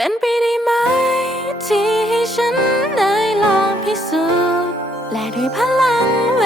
เป็นไปได้ไหม ที่ให้ฉันได้ลองพิสูจน์และด้วยพลังเว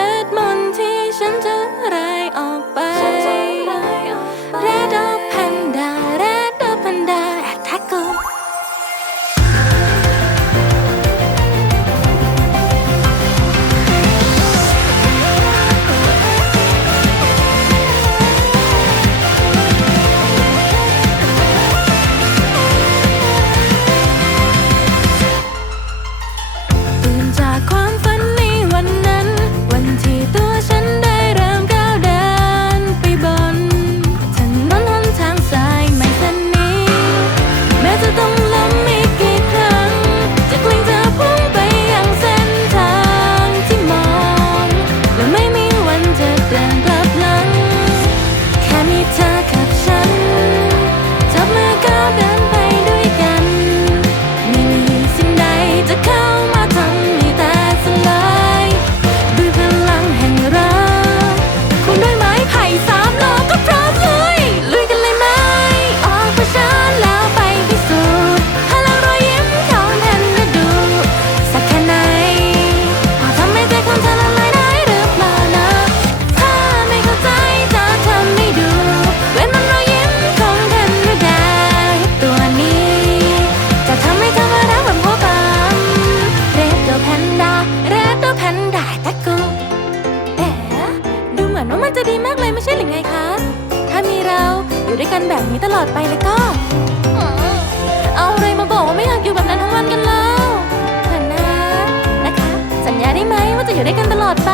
ใช่หรือไงคะ ถ้ามีเราอยู่ด้วยกันแบบนี้ตลอดไปแล้วก็ เอาอะไรมาบอกว่าไม่อยากอยู่แบบนั้นทั้งวันกันแล้วนะนะคะ สัญญาได้ไหมว่าจะอยู่ด้วยกันตลอดไป